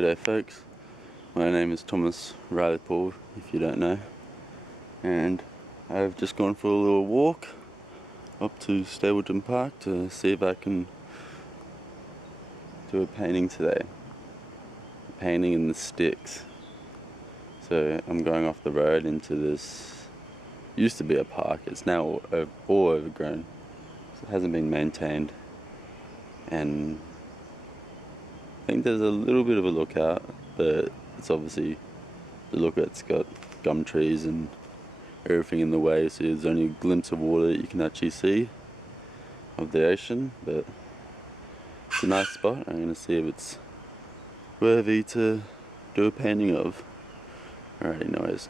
G'day folks, my name is Ryley Poole, if you don't know, and I've just gone for a little walk up to Stapleton Park to see if I can do a painting today. A painting in the sticks. So I'm going off the road into this, used to be a park, it's now all overgrown, so it hasn't been maintained, and I think there's a little bit of a lookout, but it's obviously, the lookout's got gum trees and everything in the way, so there's only a glimpse of water that you can actually see of the ocean, but it's a nice spot. I'm going to see if it's worthy to do a painting of. Alrighty, anyways.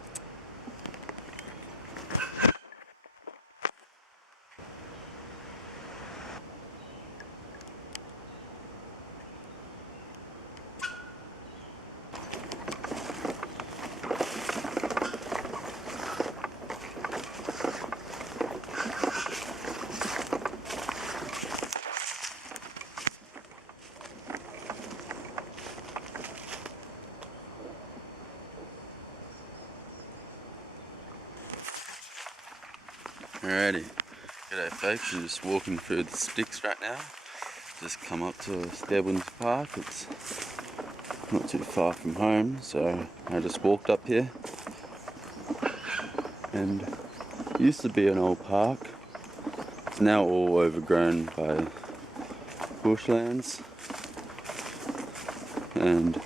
Alrighty, g'day folks, I'm just walking through the sticks right now. Just come up to Stapleton Park, it's not too far from home, so I just walked up here. And it used to be an old park, it's now all overgrown by bushlands. And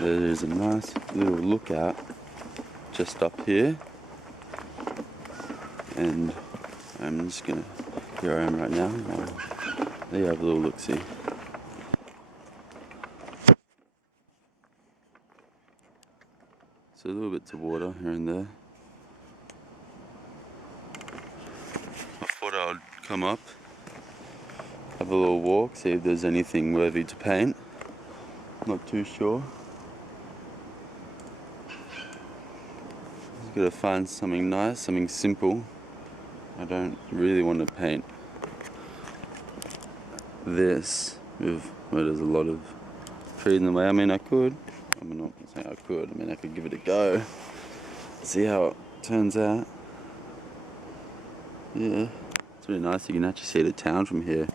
there's a nice little lookout just up here. And I'm just gonna go around right now. I'll let you have a little look see. So a little bits of water here and there. I thought I would come up, have a little walk, see if there's anything worthy to paint. Not too sure. Just gotta find something nice, something simple. I don't really want to paint this with where there's a lot of trees in the way. I mean, I could. I'm not saying I could. I mean, I could give it a go. See how it turns out. Yeah, it's really nice. You can actually see the town from here.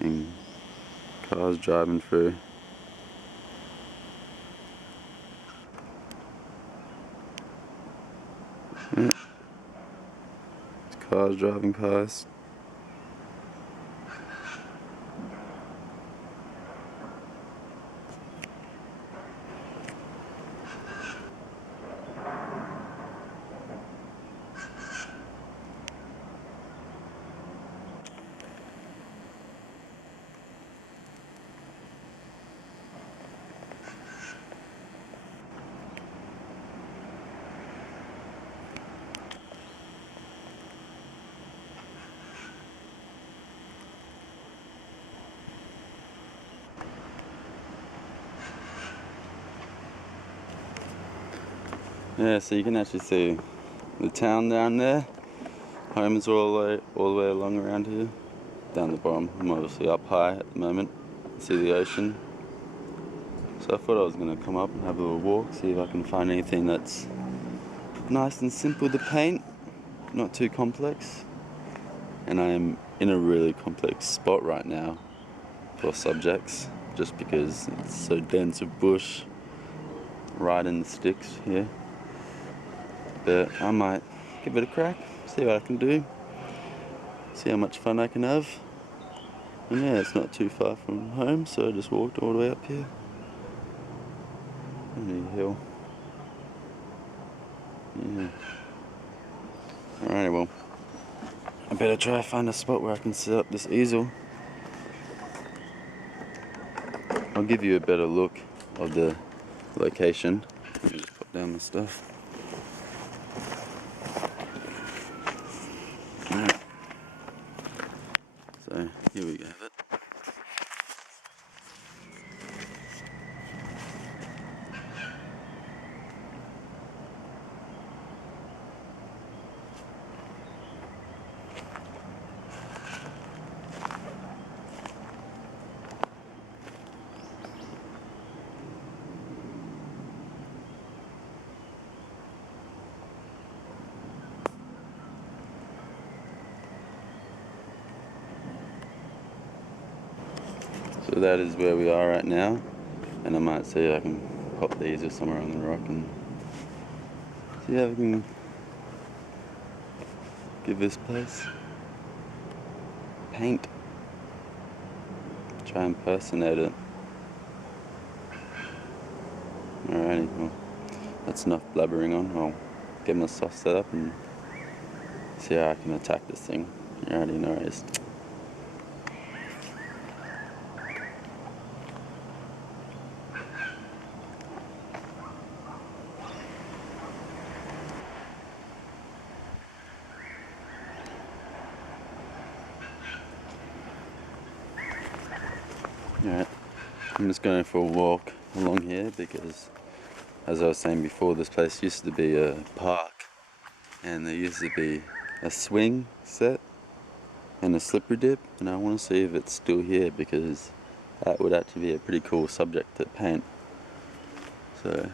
And cars driving through. Yeah. Cars driving past. Yeah, so you can actually see the town down there. Homes are all the way along around here. Down the bottom. I'm obviously up high at the moment. See the ocean. So I thought I was going to come up and have a little walk, see if I can find anything that's nice and simple to paint, not too complex. And I am in a really complex spot right now for subjects, just because it's so dense with bush right in the sticks here. But I might give it a crack, see what I can do, see how much fun I can have. And yeah, it's not too far from home, so I just walked all the way up here. On the hill. Yeah. Alrighty, well, I better try to find a spot where I can set up this easel. I'll give you a better look of the location. Let me just put down my stuff. Alright. So, here we have it. So that is where we are right now, and I might see if I can pop these or somewhere on the rock and see how we can give this place paint. Try and impersonate it. Alrighty, well, that's enough blabbering on. I'll get my stuff set up and see how I can attack this thing. Alrighty, no worries. Alright, I'm just going for a walk along here because, as I was saying before, this place used to be a park and there used to be a swing set and a slippery dip, and I want to see if it's still here because that would actually be a pretty cool subject to paint. So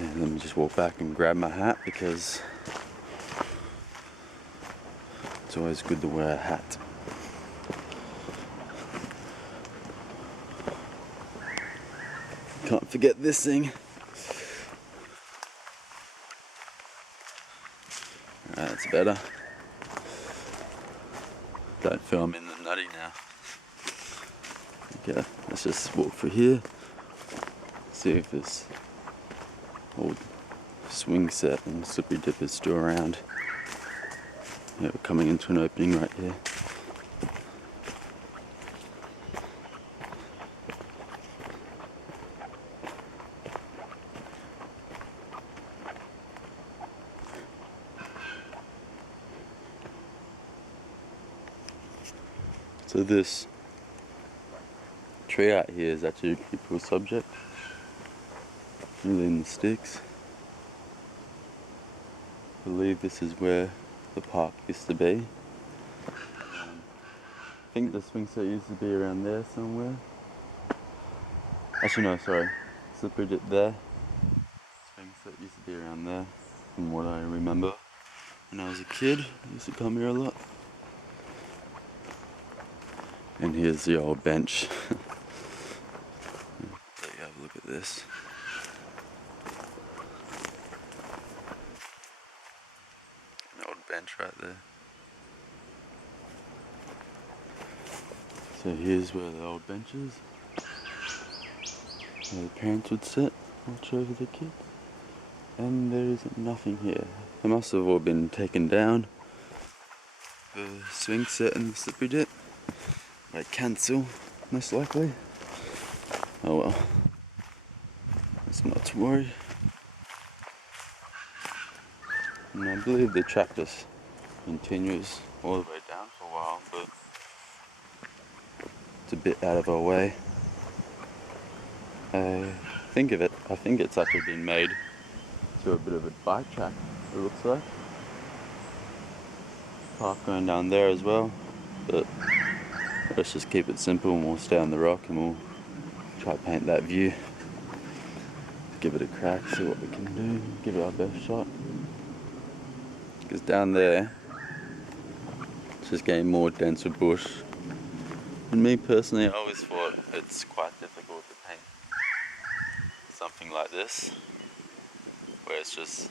yeah, let me just walk back and grab my hat because it's always good to wear a hat. Can't forget this thing. Alright, that's better. Don't feel I'm in the nutty now. Okay, let's just walk through here. See if this old swing set and slippery dip is still around. Yeah, we're coming into an opening right here. So this tree out here is actually a pretty cool subject. Really in the sticks. I believe this is where the park used to be. I think the swing set used to be around there somewhere. Actually no, sorry. Slippery dip there. Swing set used to be around there, from what I remember. When I was a kid, I used to come here a lot. And here's the old bench. There you have a look at this. An old bench right there. So here's where the old bench is. Where the parents would sit, watch over the kids. And there is nothing here. They must have all been taken down. The swing set and the slippery dip. By cancel, most likely. Oh well. That's not to worry. And I believe the track just continues all the way down for a while, but it's a bit out of our way. I think it's actually been made to a bit of a bike track, it looks like. Park going down there as well, but let's just keep it simple and we'll stay on the rock and we'll try to paint that view. Give it a crack, see what we can do, give it our best shot. Because down there, it's just getting more dense with bush. And me personally, I always thought it's quite difficult to paint something like this, where it's just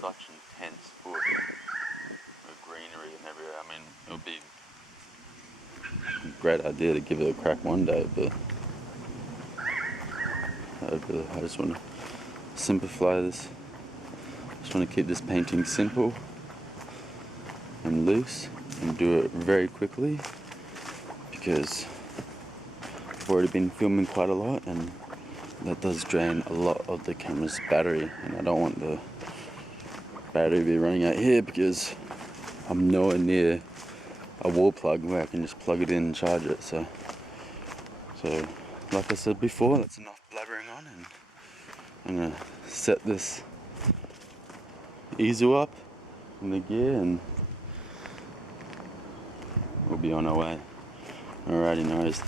such intense bush with greenery and everywhere. I mean, it would be a great idea to give it a crack one day, but I just want to simplify this. Just want to keep this painting simple and loose and do it very quickly because I've already been filming quite a lot and that does drain a lot of the camera's battery, and I don't want the battery to be running out here because I'm nowhere near a wall plug where I can just plug it in and charge it. So like I said before, that's enough blabbering on, and I'm gonna set this easel up in the gear and we'll be on our way. Alrighty, nice.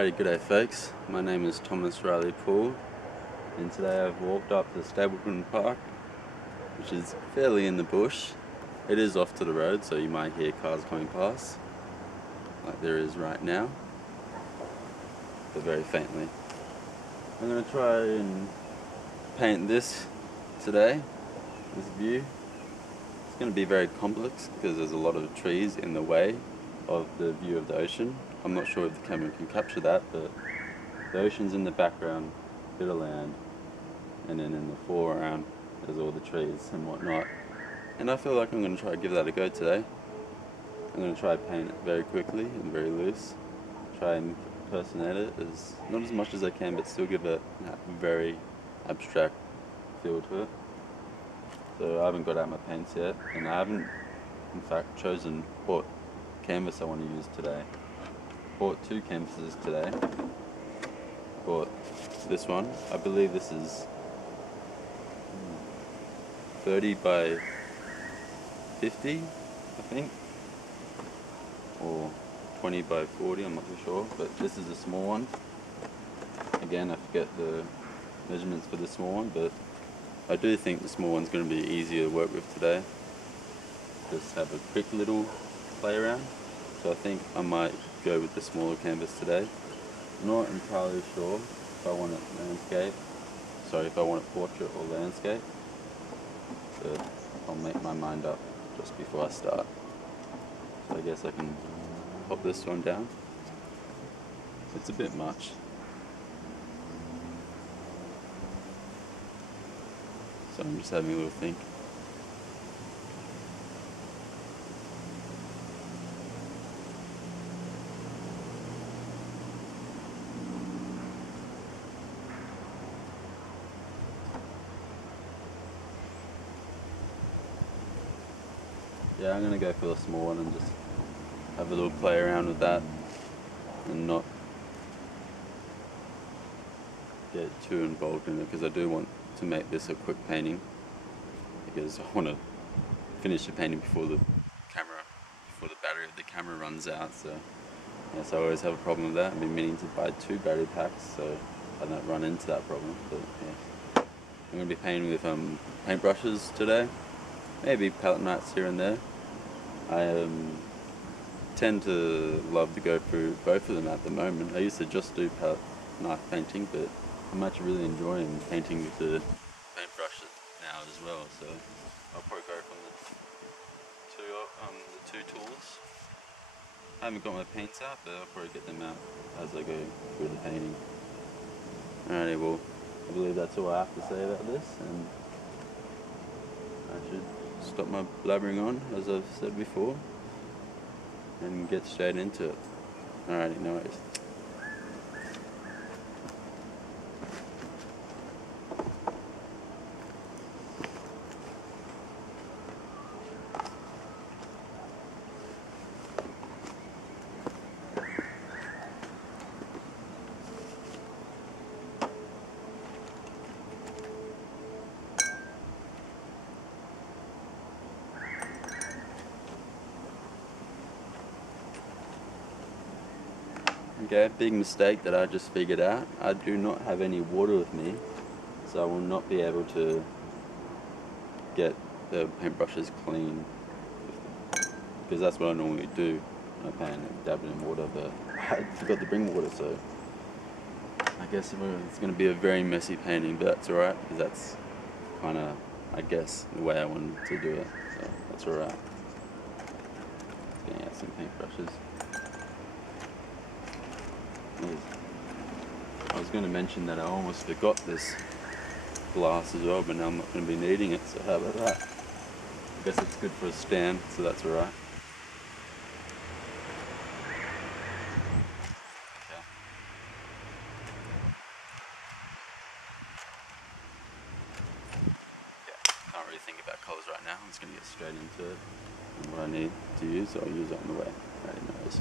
Alrighty, good day folks. My name is Ryley Poole, and today I've walked up to Stapleton Park, which is fairly in the bush. It is off to the road, so you might hear cars coming past, like there is right now, but very faintly. I'm going to try and paint this today, this view. It's going to be very complex because there's a lot of trees in the way of the view of the ocean. I'm not sure if the camera can capture that, but the ocean's in the background, bit of land, and then in the foreground there's all the trees and whatnot. And I feel like I'm going to try to give that a go today. I'm going to try to paint it very quickly and very loose. Try and impersonate it not as much as I can, but still give it that very abstract feel to it. So I haven't got out my paints yet, and I haven't in fact chosen what canvas I want to use today. Bought two canvases today. Bought this one. I believe this is 30 by 50, I think, or 20 by 40, I'm not too sure, but this is a small one. Again, I forget the measurements for the small one, but I do think the small one's going to be easier to work with today. Just have a quick little play around. So I think I might go with the smaller canvas today. Not entirely sure if I want it if I want it portrait or landscape. But I'll make my mind up just before I start. So I guess I can pop this one down. It's a bit much. So I'm just having a little think. Yeah, I'm going to go for the small one and just have a little play around with that and not get too involved in it, because I do want to make this a quick painting, because I want to finish the painting before the battery of the camera runs out. So yes, I always have a problem with that. I've been meaning to buy 2 battery packs so I don't run into that problem. But yeah, I'm going to be painting with paintbrushes today, maybe palette knives here and there. I tend to love to go through both of them at the moment. I used to just do palette knife painting, but I'm actually really enjoying painting with the paintbrushes now as well. So I'll probably go from the two tools. I haven't got my paints out, but I'll probably get them out as I go through the painting. Alrighty, well, I believe that's all I have to say about this, and I should stop my blabbering on, as I've said before, and get straight into it. Alrighty, no worries. Okay, big mistake that I just figured out. I do not have any water with me, so I will not be able to get the paintbrushes clean, because that's what I normally do when I paint, and dab it in water, but I forgot to bring water, so I guess it's going to be a very messy painting, but that's alright, because that's kind of, I guess, the way I wanted to do it, so that's alright. Getting out some paintbrushes. I was going to mention that I almost forgot this glass as well, but now I'm not going to be needing it, so how about that? I guess it's good for a stand, so that's alright. Okay. Can't really think about colours right now. I'm just going to get straight into it, and what I need to use, I'll use it on the way. Alright, no worries.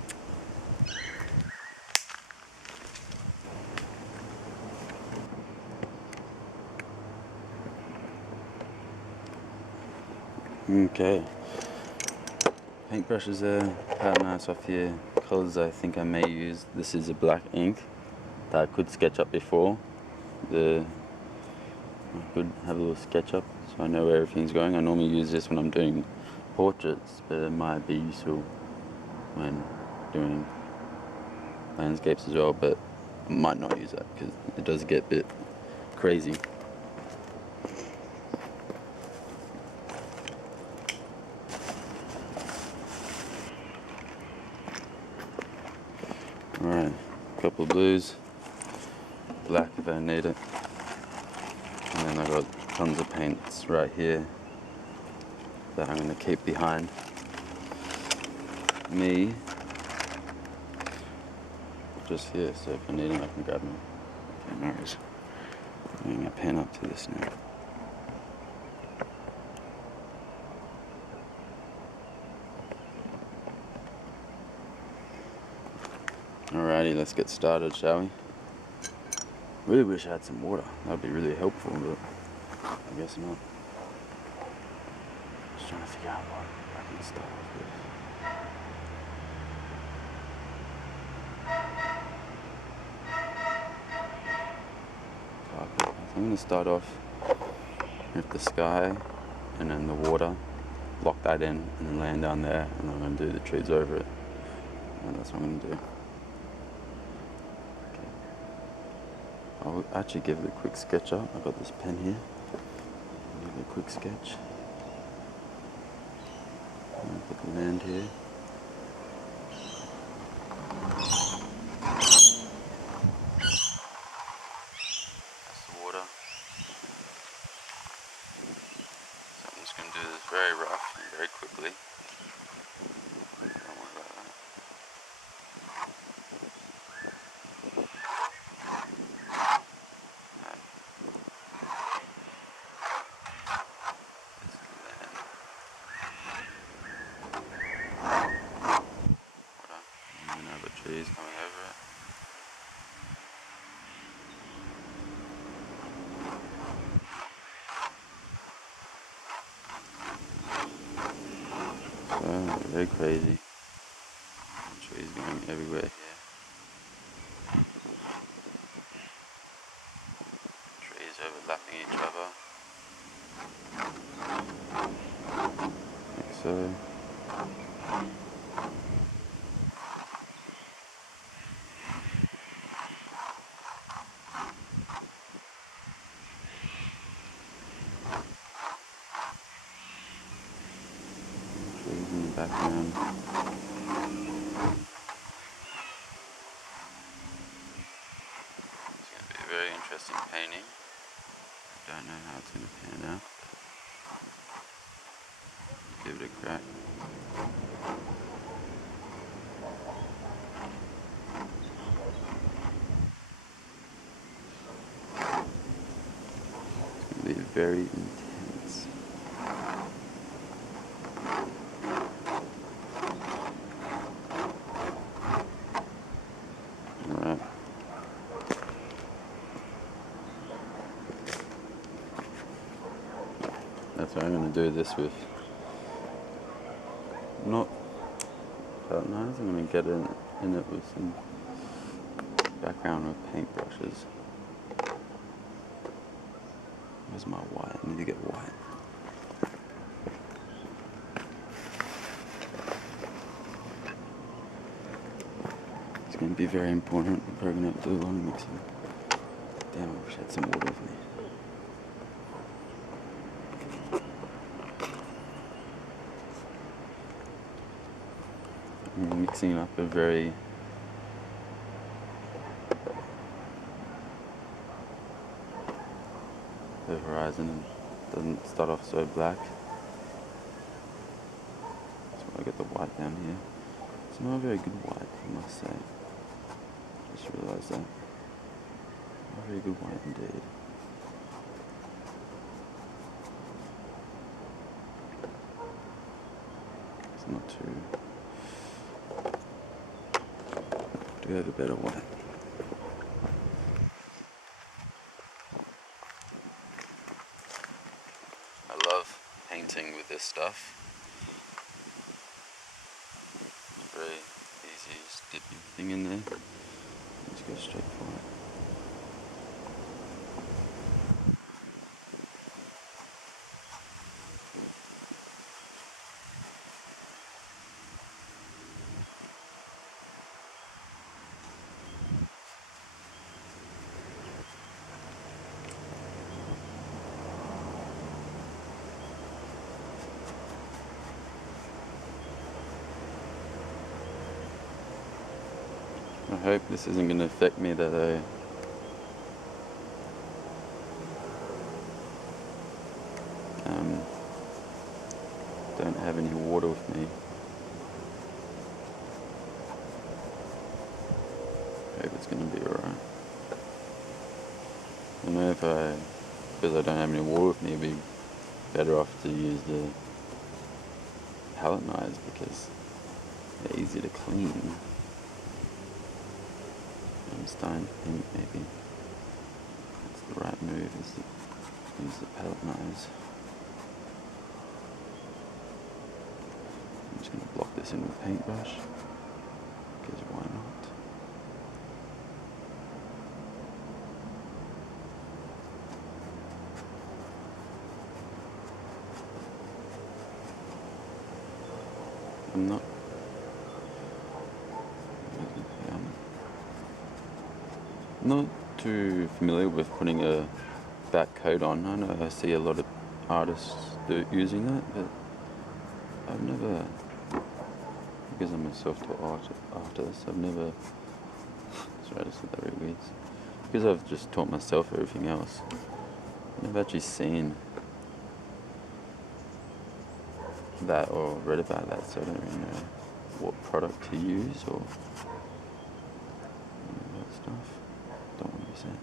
Okay, paintbrushes there, palette knives off here, colours I think I may use, this is a black ink that I could sketch up before. I could have a little sketch up so I know where everything's going. I normally use this when I'm doing portraits, but it might be useful when doing landscapes as well, but I might not use that because it does get a bit crazy. Alright, a couple of blues, black if I need it, and then I got tons of paints right here that I'm going to keep behind me, just here, so if I need them I can grab them. Okay, no worries. I'm going to pen up to this now. Alrighty, let's get started, shall we? Really wish I had some water. That would be really helpful, but I guess not. Just trying to figure out what I can start off with. So I'm going to start off with the sky and then the water. Lock that in and then land down there, and I'm going to do the trees over it. And that's what I'm going to do. I'll actually give it a quick sketch up. I've got this pen here. I'll give it a quick sketch. I'm going to put the land here. That's the water. So I'm just going to do this very rough and very quickly. Don't worry about that. Trees coming over it. So, very crazy. Trees going everywhere here. Trees overlapping each other. Like so. Trees in the background. It's going to be a very interesting painting. Don't know how it's going to pan out. Give it a crack. It's going to be very intense. Alright. That's what I'm going to do this with. Not felt nice. I'm going to get in it with some background with paintbrushes. Where's my white? I need to get white. It's going to be very important. I'm probably going to have to do a lot of mixing. Damn, I wish I had some water with me. I'm mixing up a very the horizon doesn't start off so black. That's why I get the white down here. It's not a very good white, I must say. Just realised that. Not a very good white indeed. It's not too. Do have a better white. I love painting with this stuff. It's very easy. Stippy thing in there. Let's go straight for it. I hope this isn't going to affect me that I don't have any water with me. I hope it's going to be alright. I know because I don't have any water with me, it'd be better off to use the palette knives because they're easy to clean. I'm starting to think maybe that's the right move, is to use the palette knives. I'm just going to block this in with a paintbrush, because why not? I'm not too familiar with putting a back coat on. I know I see a lot of artists using that, but I've never, because I'm a self-taught artist, I've never, sorry I just said that really weird, because I've just taught myself everything else, I've never actually seen that or read about that, so I don't really know what product to use or any of that stuff. Don't want to use that.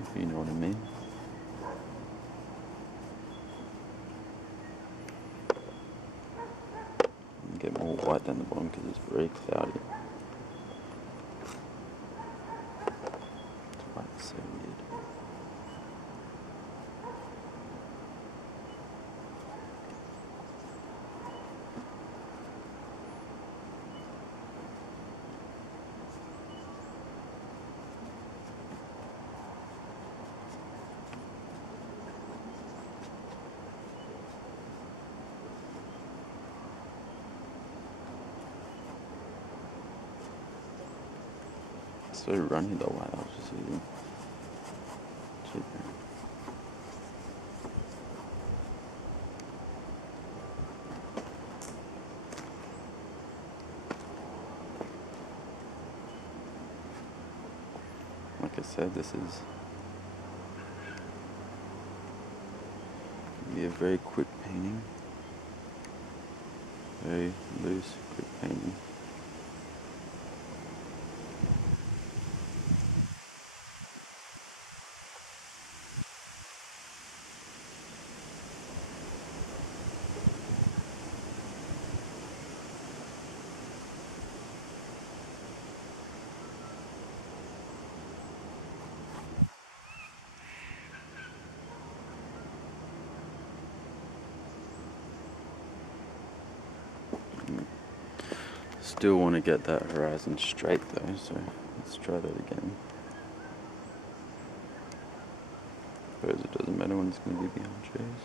If you know what I mean. Get more white down the bottom because it's very cloudy. It's white, it's so weird. It's so runny the white, I was just using cheaper. Like I said, this is gonna be a very quick painting. Very loose, quick painting. Still want to get that horizon straight though, so let's try that again. Suppose it doesn't matter when it's going to be behind trees.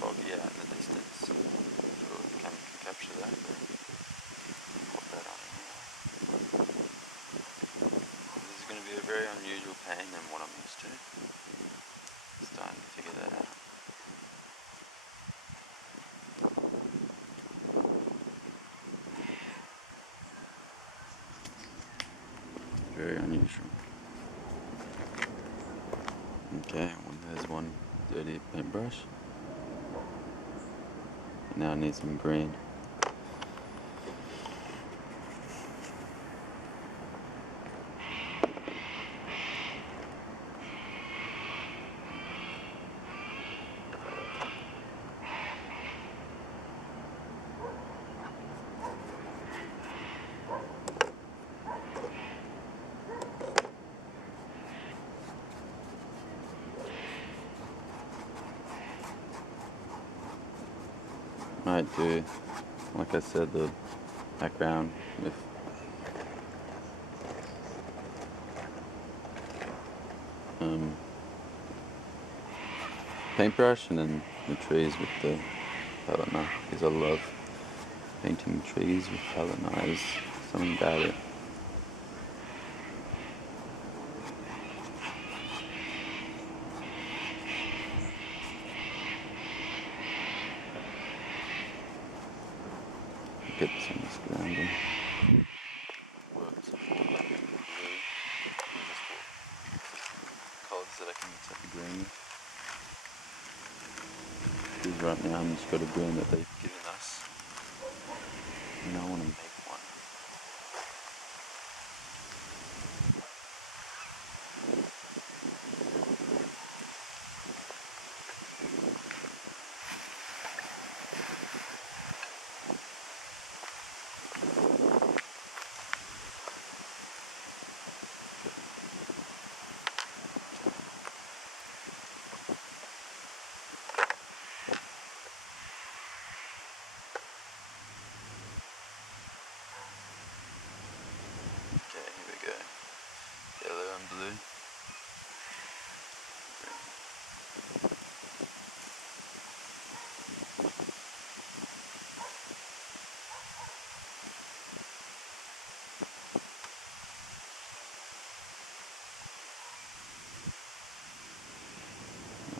Foggy out in the distance. Sure the camera can capture that, but pop that on here. This is going to be a very unusual pain than what I'm used to. Starting to figure that out. Very unusual. Okay, well, there's one dirty paintbrush. Now I need some green. Might do, like I said, the background with paintbrush, and then the trees with the palette knife, because I love painting trees with palette knives. Something about it. Get some scrounging. Work some more black and blue. And just colours that I can mix up the green with. Because right now I'm just got a green that they've given us. And I want to make one. Okay, here we go. Yellow and blue.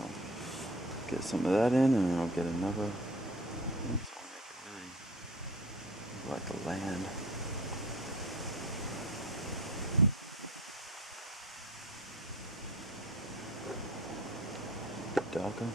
I'll get some of that in, and then I'll get another. So I'll make it really like a land. A bit darker.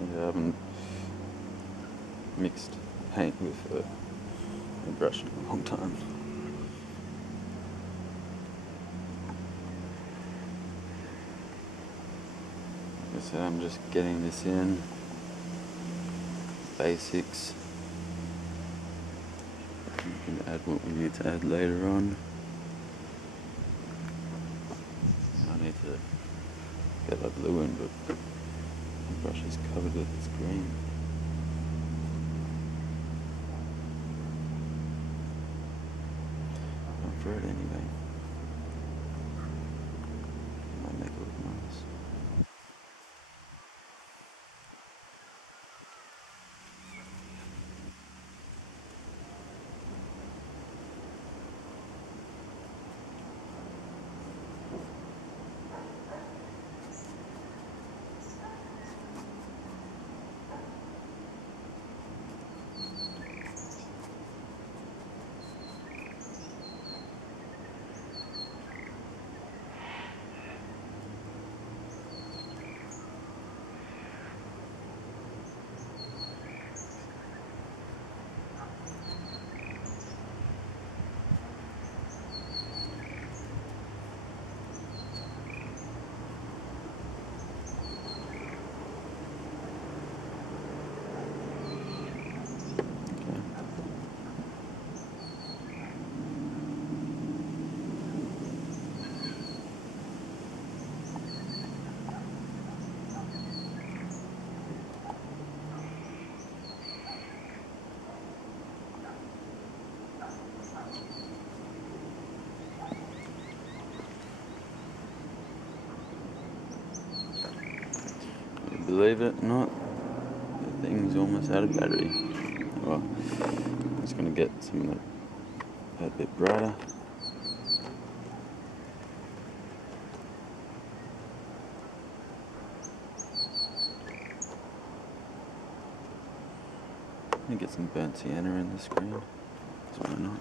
Yeah, I haven't mixed paint with a brush in a long time. Like I said, I'm just getting this in. Basics. We can add what we need to add later on. I need to get that blue in, but the brush is covered with this green. Not for it anyway. Might make it look nice. Believe it or not, the thing's almost out of battery. Well, I'm just going to get some of that a bit brighter. I'm going to get some burnt sienna in the screen, so why not?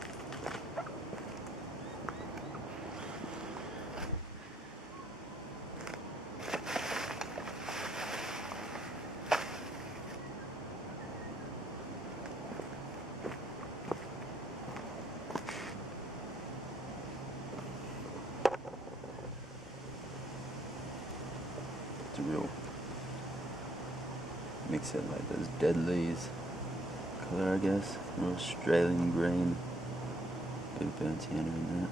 It's a real mix it like those dead leaves colour, I guess. Real Australian green. Bit of burnt sienna in there.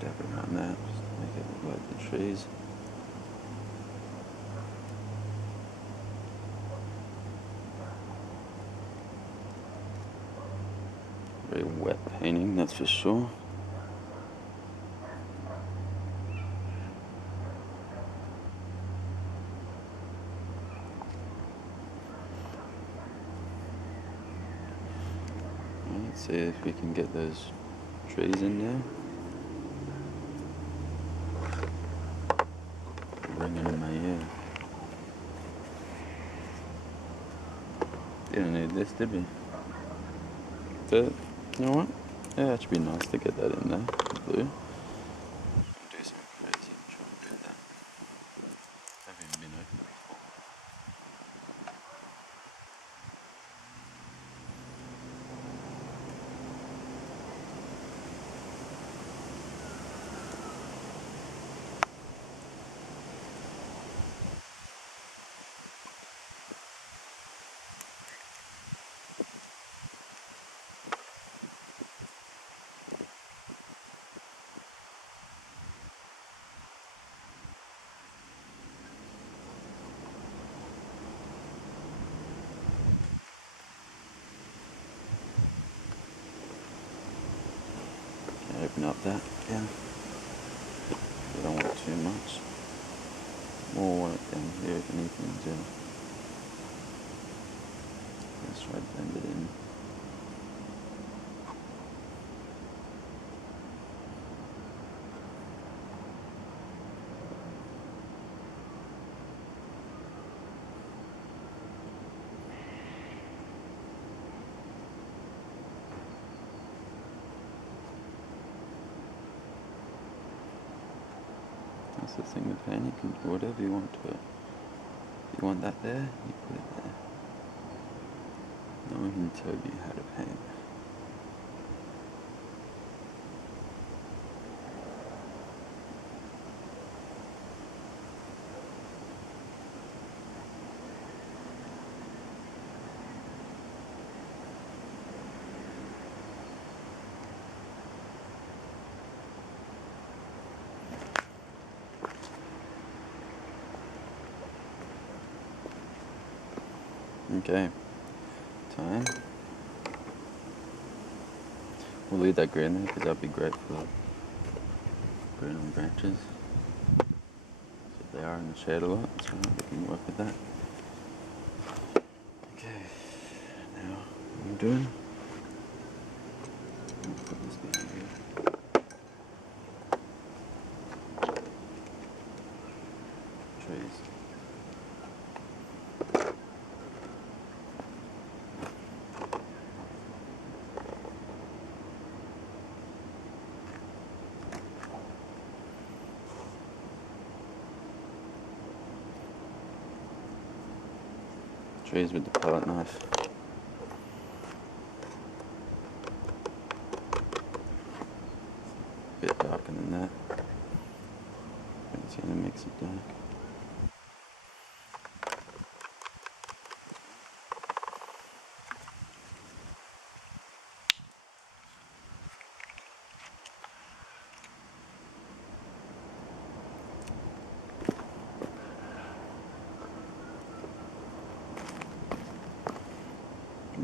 Dab around that, just to make it look like the trees. Very wet painting, that's for sure. Let's see if we can get those trees in there. Ringing in my ear. Didn't need this, did we? But, you know what? Yeah, it should be nice to get that in there, blue. Do something crazy and try and do that. Haven't even been open before. Open up that again. We don't want too much. More want it down here if anything to. Let's try to blend it in. That's the thing with paint, you can do whatever you want to it. If you want that there, you put it there. No one can tell you how to paint. Okay, time. We'll leave that green there because that'd be great for green on branches. So they are in the shade a lot, so we can work with that. Okay, now what I'm doing, I'll put this behind here. Trees. Trees with the palette knife. A bit darker than that. It's going to mix it dark.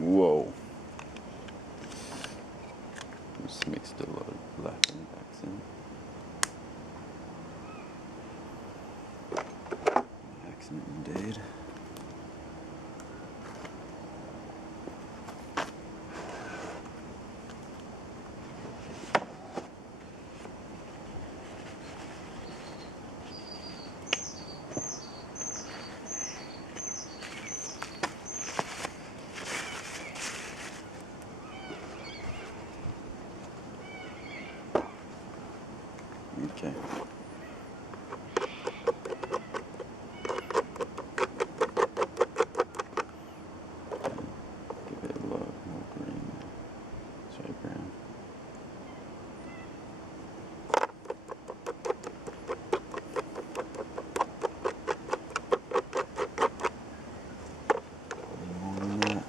Whoa. Just mixed a lot of black and accent. Accent indeed. Okay. Give it a lot more green. Sorry, brown. More than that.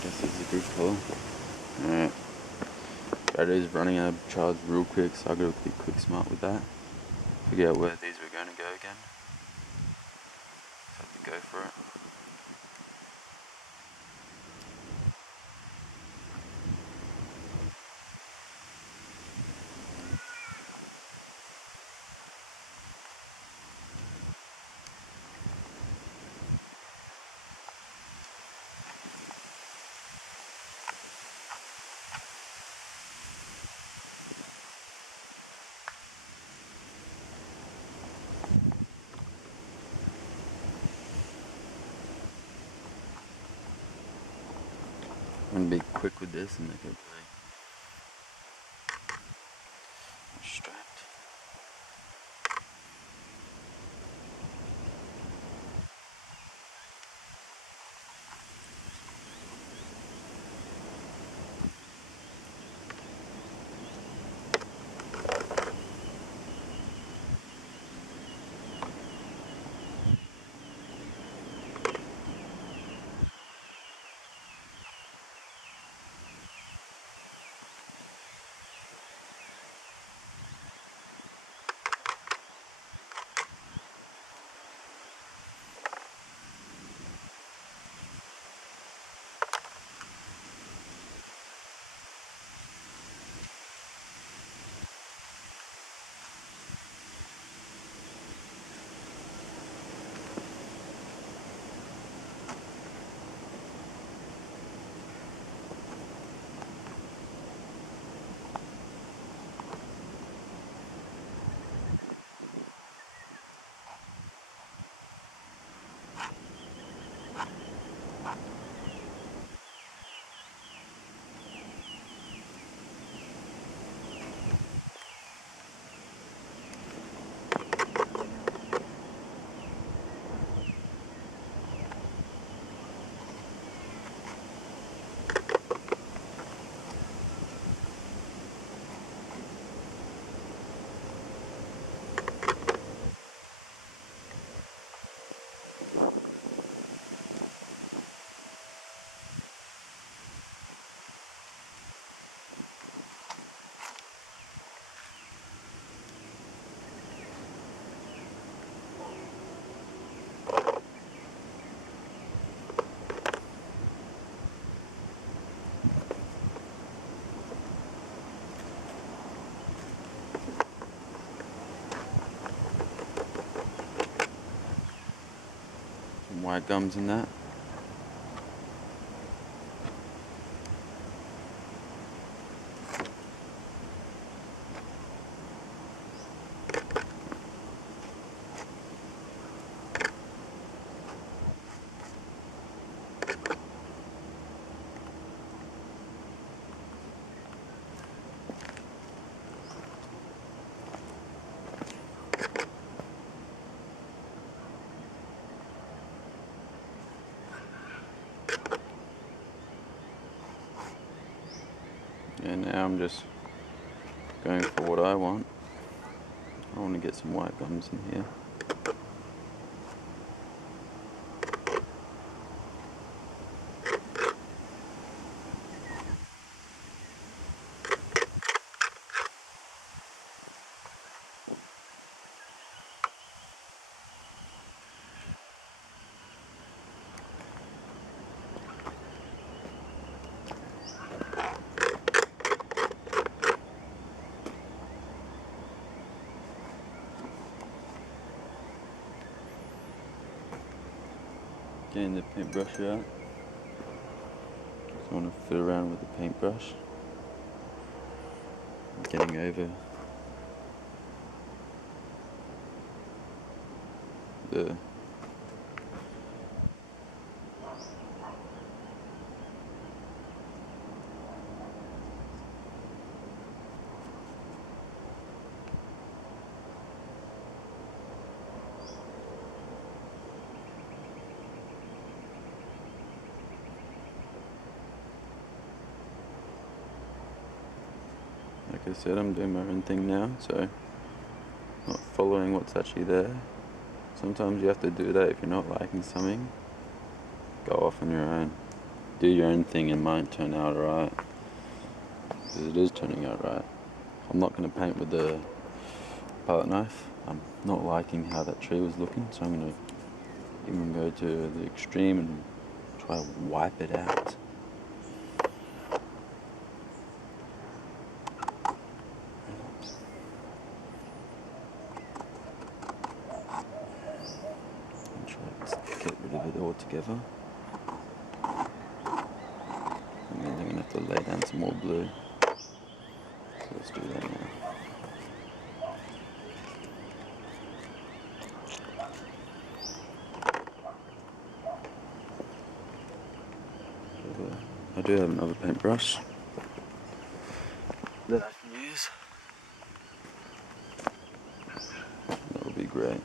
Guess this is a good colour. Alright. Battery's running out of charge real quick, so I've got to be quick smart with that. Figure out where these were going to go again. So I have to go for it. I'm going to be quick with this and make it really abstract. Some white gums in that. And now I'm just going for what I want. I want to get some white gums in here. Getting the paintbrush out. Just want to fiddle around with the paintbrush. Getting over the like I said, I'm doing my own thing now, so not following what's actually there. Sometimes you have to do that if you're not liking something. Go off on your own. Do your own thing and might turn out alright. Because it is turning out right. I'm not going to paint with the palette knife. I'm not liking how that tree was looking, so I'm going to even go to the extreme and try to wipe it out. And try to get rid of it altogether. And then I'm going to have to lay down some more blue. So let's do that now. I do have another paintbrush that I can use. That will be great.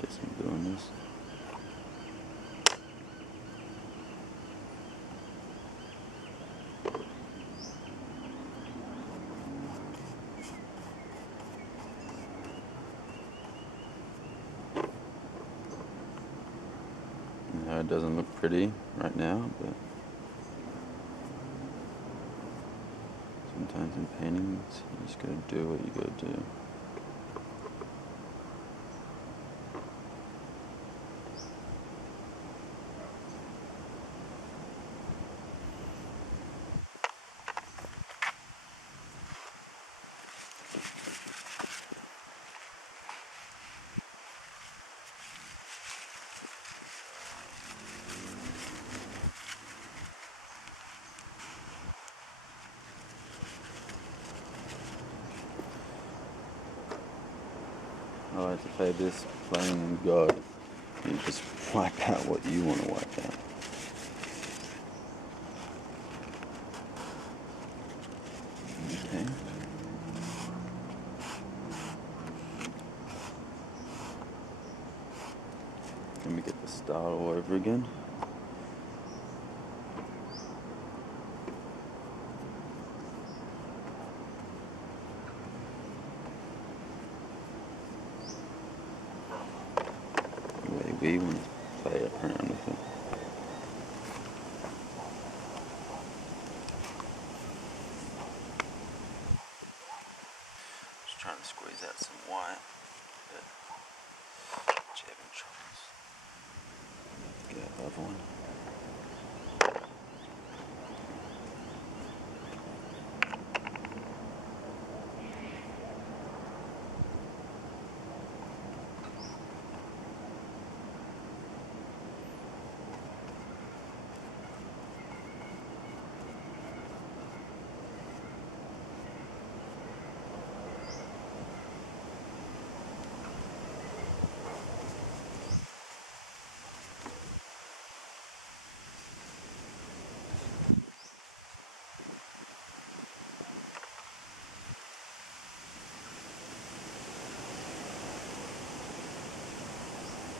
Guess I'm doing this. It doesn't look pretty right now, but sometimes in paintings you just gotta do what you gotta do. I like to play this playing God. You just wipe out what you want to wipe out. Okay. Let me get the start all over again. The way we want to play around with it. Just trying to squeeze out some white, but jabbing troubles. Get that other one.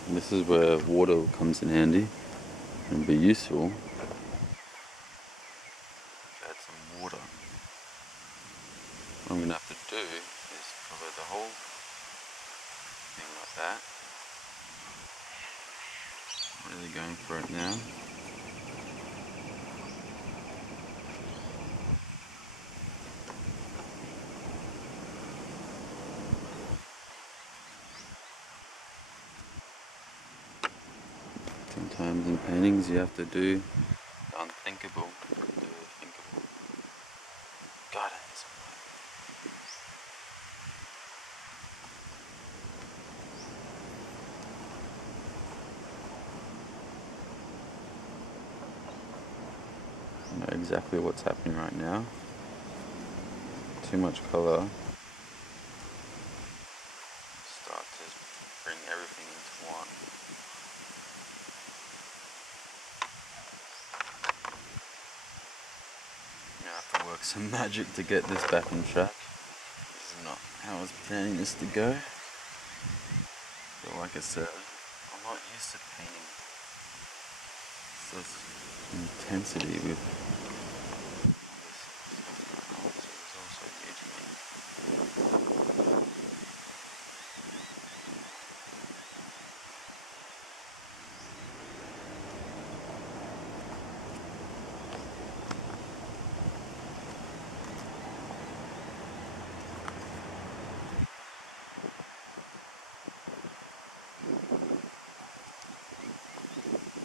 And this is where water comes in handy and be useful. Add some water. What I'm going to have to do is cover the whole thing like that. Really going for it now. Sometimes in paintings you have to do the unthinkable, do the thinkable. Guidance. exactly what's happening right now. Too much colour. Start to bring everything into one. I have to work some magic to get this back on track. This is not how I was planning this to go. But like I said, I'm not used to painting such intensity with this stuff going on, so it's also new to me.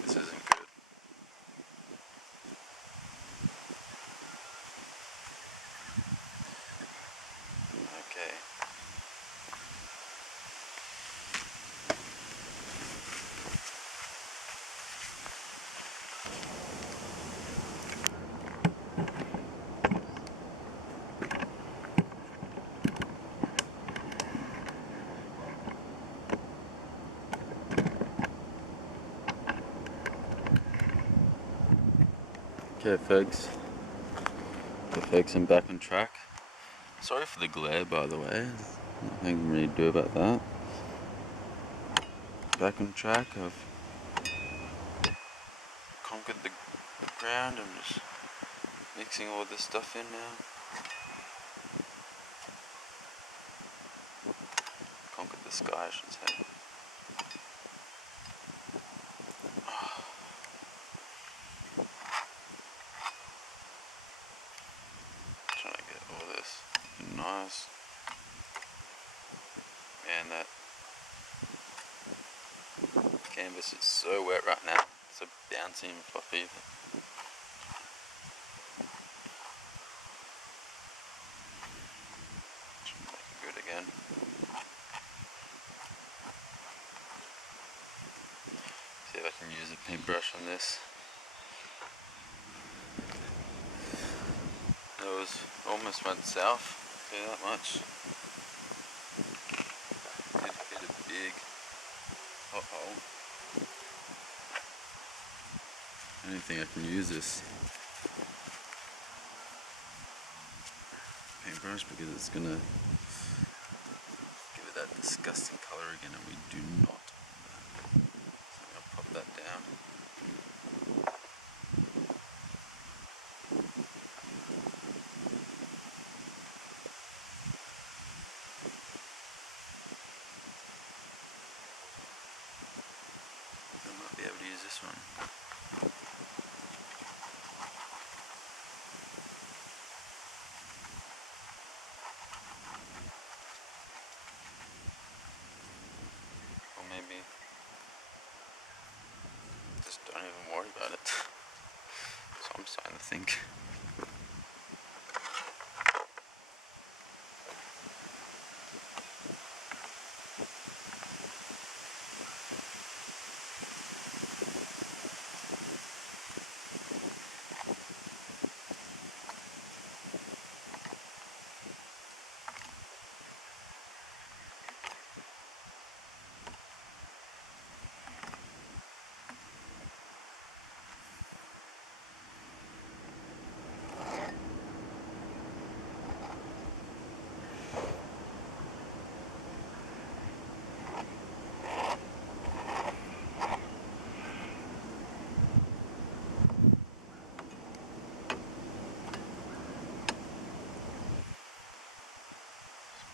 This isn't good. Okay. Okay folks, I'm back on track. Sorry for the glare, by the way. Nothing I can really do about that. Back on track. I've conquered the ground. I'm just mixing all this stuff in now. Conquered the sky, I should say. Trying to get all this nice. Man, that canvas is so wet right now. It's so bouncy and fluffy. Trying to make it good again. See if I can use a paintbrush on this. Those almost went south, do that much. Did hit a big pothole. I don't think I can use this paintbrush because it's gonna give it that disgusting colour again, and we do not want that. So I'm gonna pop that down. I might be able to use this one. Or maybe just don't even worry about it. So I'm starting to think.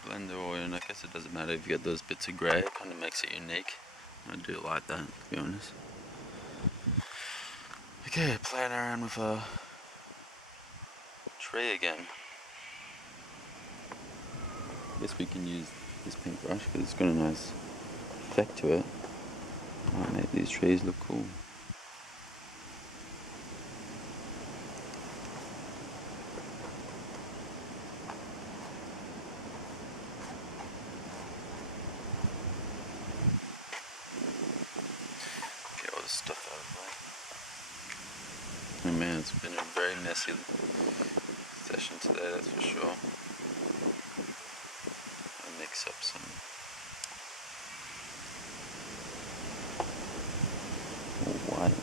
Blend it all in. I guess it doesn't matter if you get those bits of grey, it kind of makes it unique. I do it like that, to be honest. Okay, playing around with a tree again. I guess we can use this paintbrush because it's got a nice effect to it. Might make these trees look cool. Get all this stuff out of the way. Oh man, it's been a very messy session today, that's for sure. I mix up some white.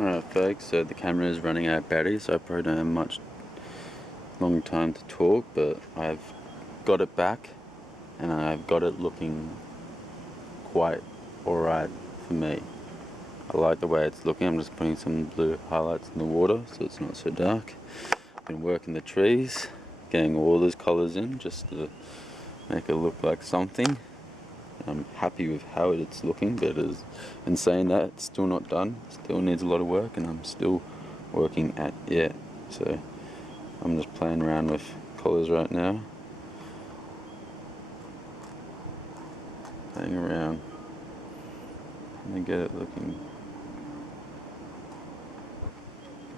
Alright folks, so the camera is running out of battery, so I probably don't have much long time to talk, but I've got it back and I've got it looking quite alright for me. I like the way it's looking. I'm just putting some blue highlights in the water so it's not so dark. I've been working the trees, getting all those colours in just to make it look like something. I'm happy with how it's looking, but in saying that, it's still not done. It still needs a lot of work and I'm still working at it. So I'm just playing around with colours right now. Playing around and get it looking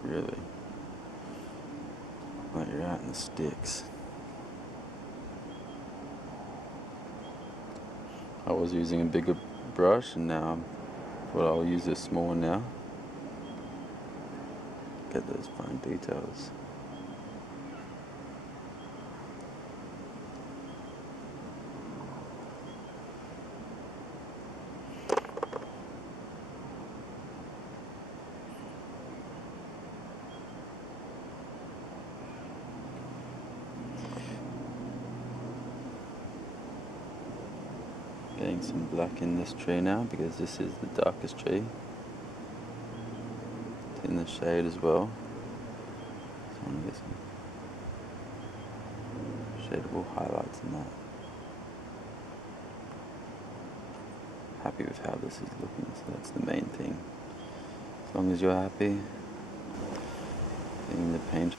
really like you're out in the sticks. I was using a bigger brush and now I'll use this small one now. Get those fine details. Getting some black in this tree now because this is the darkest tree. It's in the shade as well. So I want to get some shadeable highlights in that. Happy with how this is looking, so that's the main thing. As long as you're happy, getting the paint.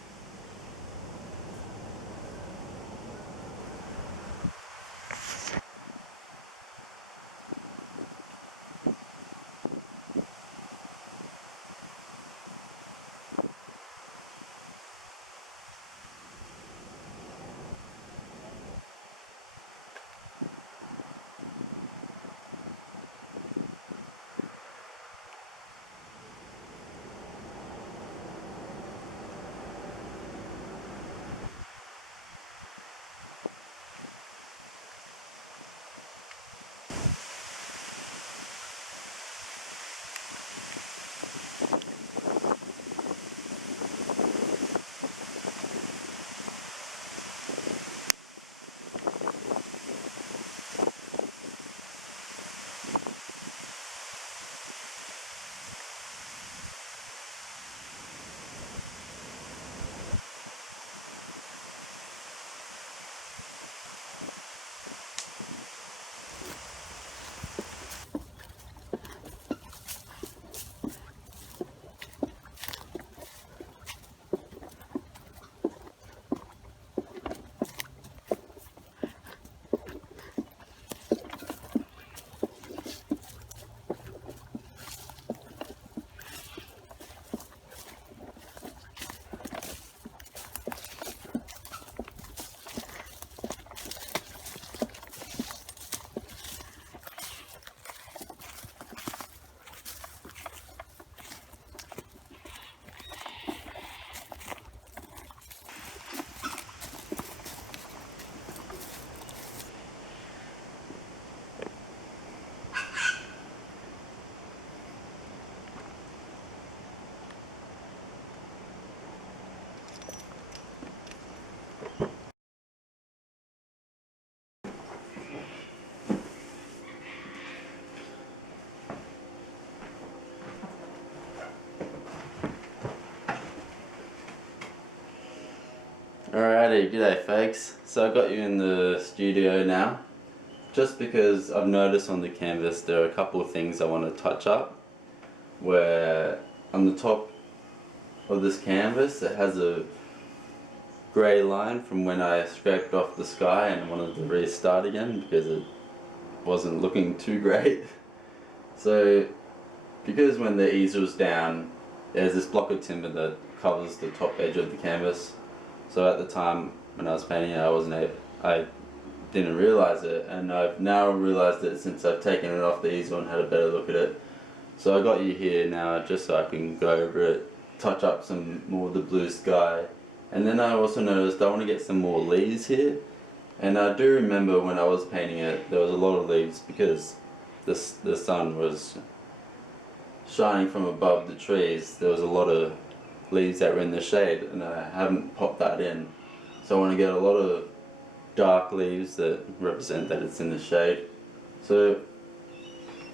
Alrighty, g'day folks. So I got you in the studio now, just because I've noticed on the canvas there are a couple of things I want to touch up. Where on the top of this canvas it has a grey line from when I scraped off the sky and wanted to restart again because it wasn't looking too great. So because when the easel's down, there's this block of timber that covers the top edge of the canvas. So at the time when I was painting it, I didn't realise it, and I've now realised it since I've taken it off the easel and had a better look at it. So I got you here now just so I can go over it, touch up some more of the blue sky, and then I also noticed I want to get some more leaves here. And I do remember when I was painting it, there was a lot of leaves because the sun was shining from above the trees. There was a lot of leaves that were in the shade, and I haven't popped that in. So I want to get a lot of dark leaves that represent that it's in the shade. So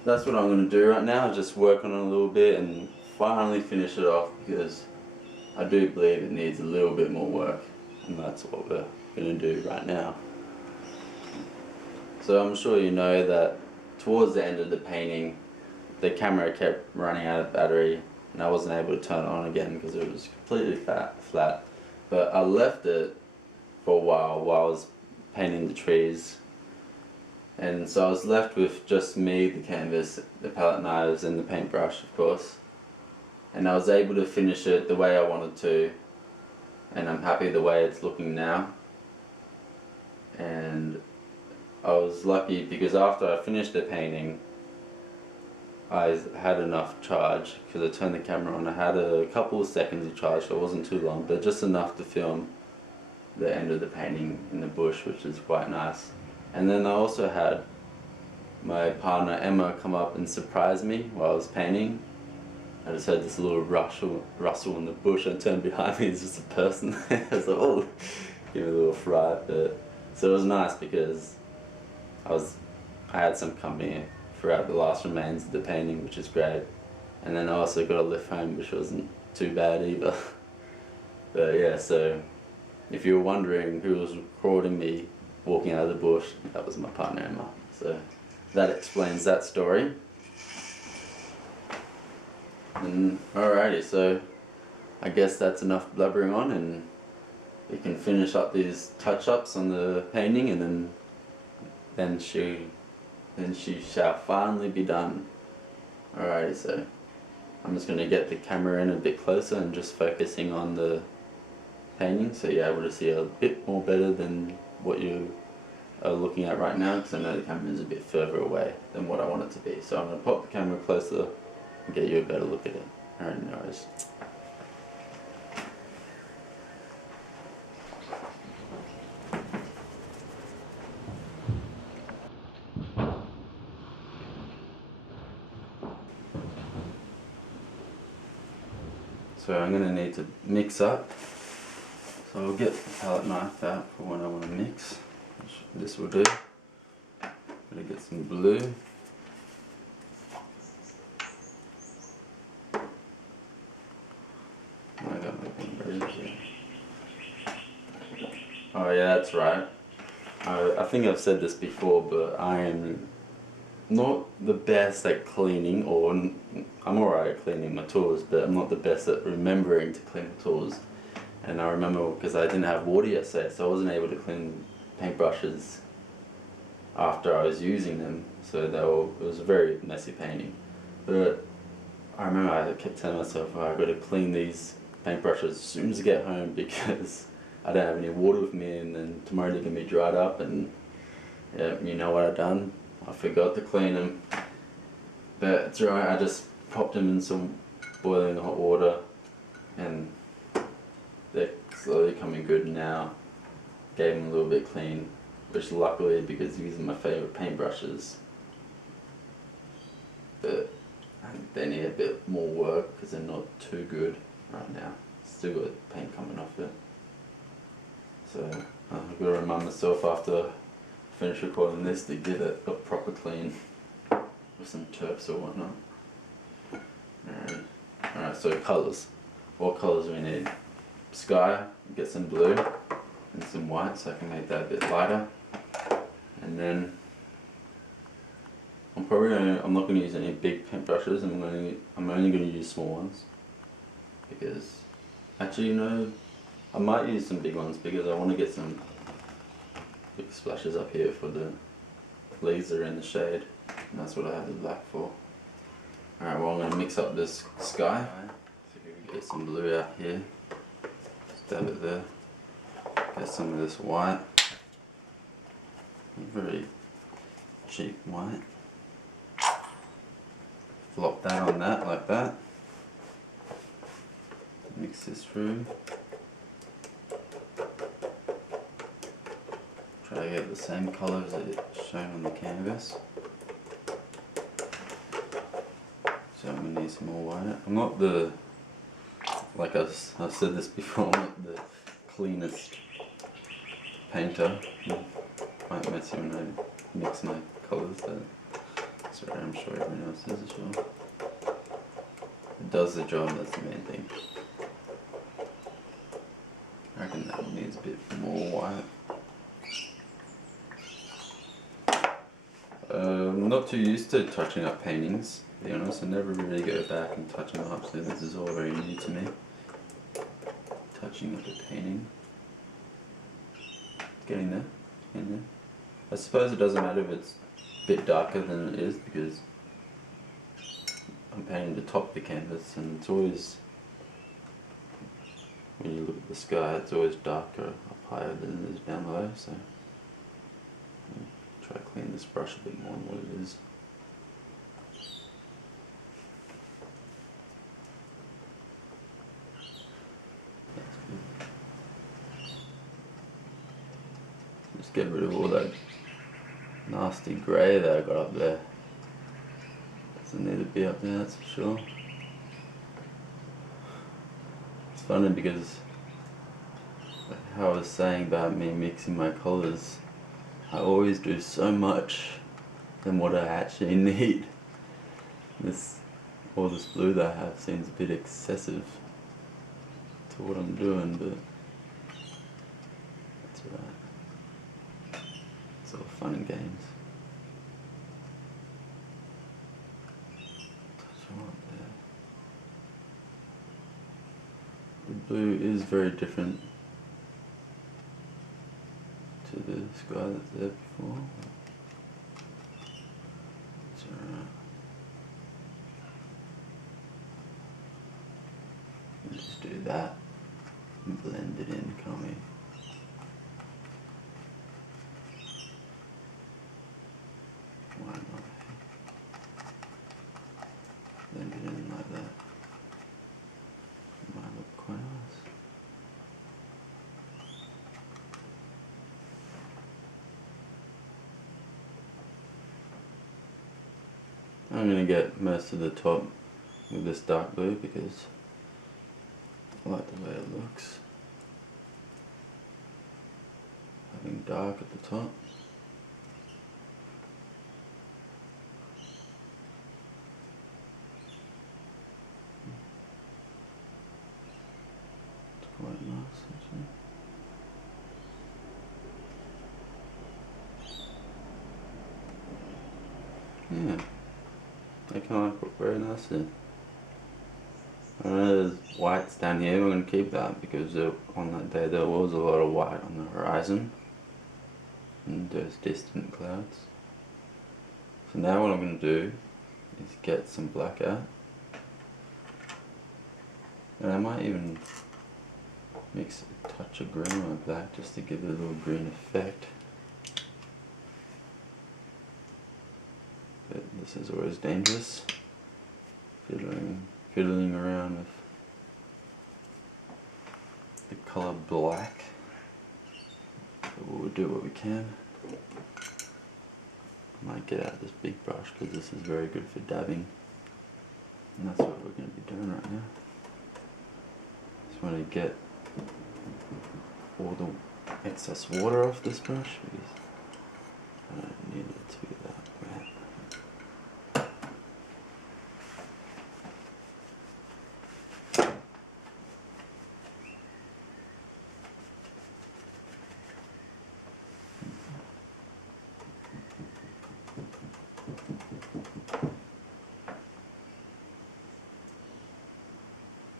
that's what I'm going to do right now, just work on it a little bit and finally finish it off, because I do believe it needs a little bit more work, and that's what we're going to do right now. So I'm sure you know that towards the end of the painting the camera kept running out of battery and I wasn't able to turn it on again because it was completely flat. But I left it for a while I was painting the trees, and so I was left with just me, the canvas, the palette knives and the paintbrush, of course, and I was able to finish it the way I wanted to, and I'm happy the way it's looking now. And I was lucky because after I finished the painting I had enough charge, because I turned the camera on. I had a couple of seconds of charge, so it wasn't too long, but just enough to film the end of the painting in the bush, which is quite nice. And then I also had my partner Emma come up and surprise me while I was painting. I just heard this little rustle in the bush, and I turned behind me, it's just a person. I was like, oh, give me a little fright. But so it was nice because I had some company throughout the last remains of the painting, which is great. And then I also got a lift home, which wasn't too bad either. But yeah, so if you were wondering who was recording me walking out of the bush, that was my partner Emma. So that explains that story. And alrighty, so I guess that's enough blubbering on, and we can finish up these touch-ups on the painting, and then she shall finally be done. Alrighty, so I'm just going to get the camera in a bit closer and just focusing on the painting so you're able to see a bit more better than what you are looking at right now, because I know the camera is a bit further away than what I want it to be. So I'm going to pop the camera closer and get you a better look at it. Alright, no worries. So I'm going to need to mix up. So I'll get the palette knife out for when I want to mix, which this will do. Gonna get some blue. I got my fingers here. Oh yeah, that's right. I think I've said this before, but I am not the best at cleaning, or I'm alright at cleaning my tools, but I'm not the best at remembering to clean the tools. And I remember because I didn't have water yesterday, so I wasn't able to clean paintbrushes after I was using them, so it was a very messy painting. But I remember I kept telling myself, oh, I've got to clean these paintbrushes as soon as I get home because I don't have any water with me, and then tomorrow they're going to be dried up, and yeah, you know what I've done? I forgot to clean them. But it's alright, I just popped them in some boiling hot water and they're slowly coming good now. Gave them a little bit clean, which luckily, because these are my favourite paintbrushes. But they need a bit more work because they're not too good right now. Still got paint coming off it. So I've got to remind myself after I finish recording this to get it a proper clean with some turps or whatnot. Alright, so colours. What colours do we need? Sky, get some blue and some white so I can make that a bit lighter. And then I'm not going to use any big paintbrushes. I'm only going to use small ones, because actually, you know, I might use some big ones because I want to get some big splashes up here for the leaves that are in the shade, and that's what I have the black for. Alright, well, I'm going to mix up this sky. So we get some blue out here. dab it there. Get some of this white. Very cheap white. Flop that on that like that. Mix this through. Try to get the same colours that it's shown on the canvas. So I'm going to need some more white. I'm not the, like I've said this before, I'm not the cleanest painter. I'm quite messy when I mix my colours. Sorry, I'm sure everyone else is as well. It does the job, that's the main thing. I reckon that needs a bit more white. I'm not too used to touching up paintings, to be honest. I never really go back and touch them up, so this is all very new to me. Touching up a painting. Getting there, getting there. I suppose it doesn't matter if it's a bit darker than it is, because I'm painting the top of the canvas, and it's always, when you look at the sky, it's always darker up higher than it is down below, so try to clean this brush a bit more than what it is. That's good. Just get rid of all that nasty grey that I got up there. Doesn't need to be up there, that's for sure. It's funny because, like how I was saying about me mixing my colours, I always do so much than what I actually need. All this blue that I have seems a bit excessive to what I'm doing, but that's alright. It's all fun and games. Touch on there. The blue is very different to the sky that's there before. It's alright. We'll just do that and blend it in, can't we? Why not? Blend it in like that. It might look quite nice. I'm going to get most of the top with this dark blue because I like the way it looks. Having dark at the top. It's quite nice actually. Yeah. They kind of look very nicely. I know there's whites down here, we're going to keep that because on that day there was a lot of white on the horizon and those distant clouds. So now what I'm going to do is get some black out, and I might even mix a touch of green with black just to give it a little green effect. But this is always dangerous, fiddling around with the colour black, but we'll do what we can. I might get out this big brush because this is very good for dabbing, and that's what we're going to be doing right now. Just want to get all the excess water off this brush because I don't need it to be that wet.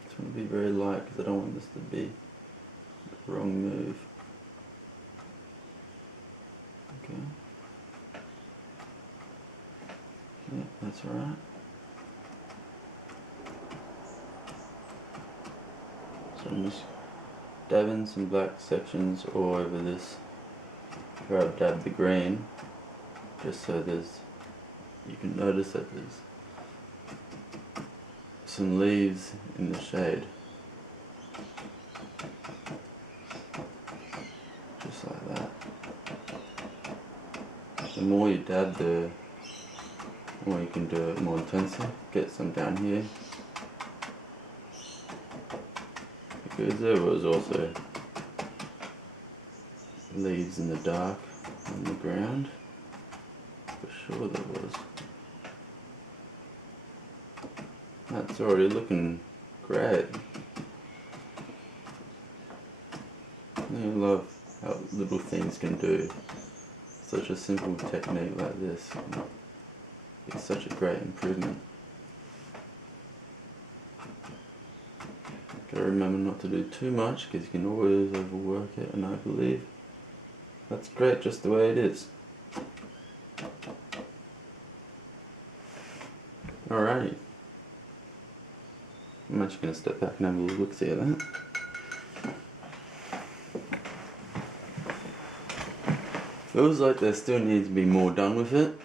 It's going to be very light because I don't want this to be the wrong move. Okay. Yeah, that's alright. So I'm just dab in some black sections all over this where I've dabbed the green, just so you can notice that there's some leaves in the shade. Just like that. The more you dab, the more you can do it more intensely. Get some down here. Because there was also leaves in the dark on the ground. For sure there was. That's already looking great. I love how little things can do. Such a simple technique like this. It's such a great improvement. Gotta remember not to do too much because you can always overwork it, and I believe that's great just the way it is. Alrighty. I'm actually going to step back and have a look see at that. Feels like there still needs to be more done with it.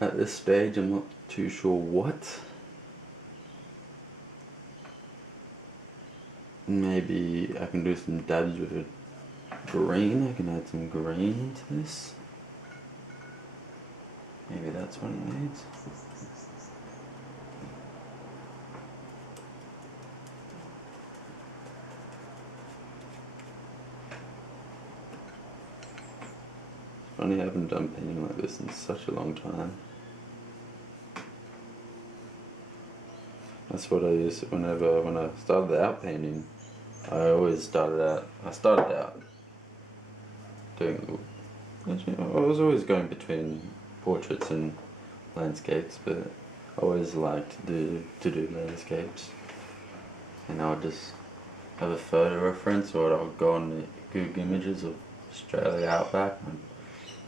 At this stage I'm not too sure what. Maybe I can do some dabs with green. I can add some green into this. Maybe that's what it needs. It's funny, I haven't done painting like this in such a long time. That's what I used to, when I started out painting. I started out doing, actually, I was always going between portraits and landscapes, but I always liked to do landscapes. And I would just have a photo reference, or I would go on the Google Images of Australia Outback,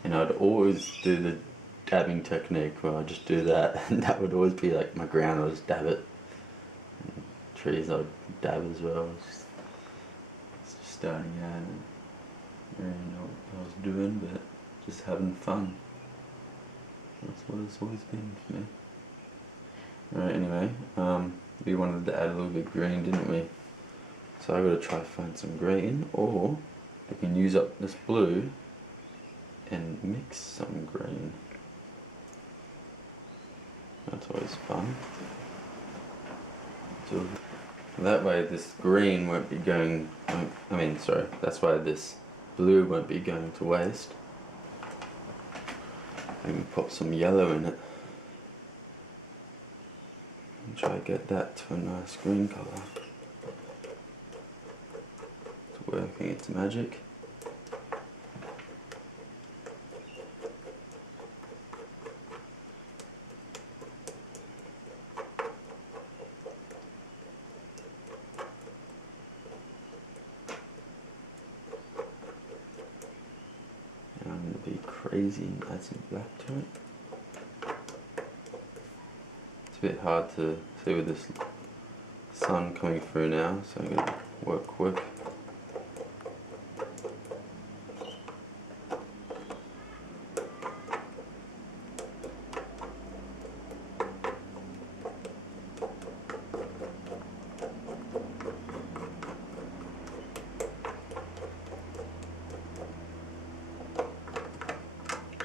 and I'd always do the dabbing technique where I'd just do that, and that would always be like my ground. I'd just dab it. And trees I'd dab as well. It's just starting out and I didn't really know what I was doing, but just having fun. That's what it's always been for me. Alright, anyway, we wanted to add a little bit of green, didn't we? So I gotta try to find some green, or we can use up this blue and mix some green. That's always fun. So that way this green won't be going, that's why this blue won't be going to waste. And pop some yellow in it. And try to get that to a nice green colour. It's working its magic. And I'm going to be crazy and add some black to it. It's a bit hard to see with this sun coming through now, so I'm going to work quick.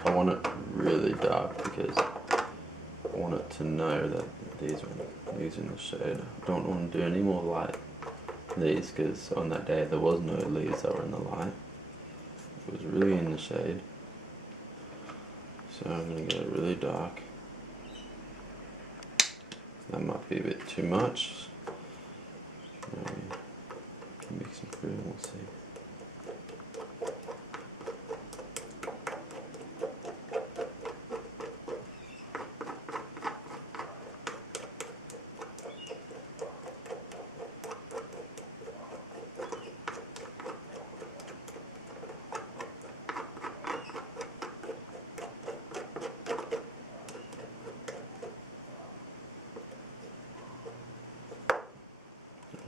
I want it really dark because I want it to know that these are in the shade. I don't want to do any more light these because on that day there was no leaves that were in the light. It was really in the shade. So I'm going to get it really dark. That might be a bit too much. Maybe can mix some through and we'll see.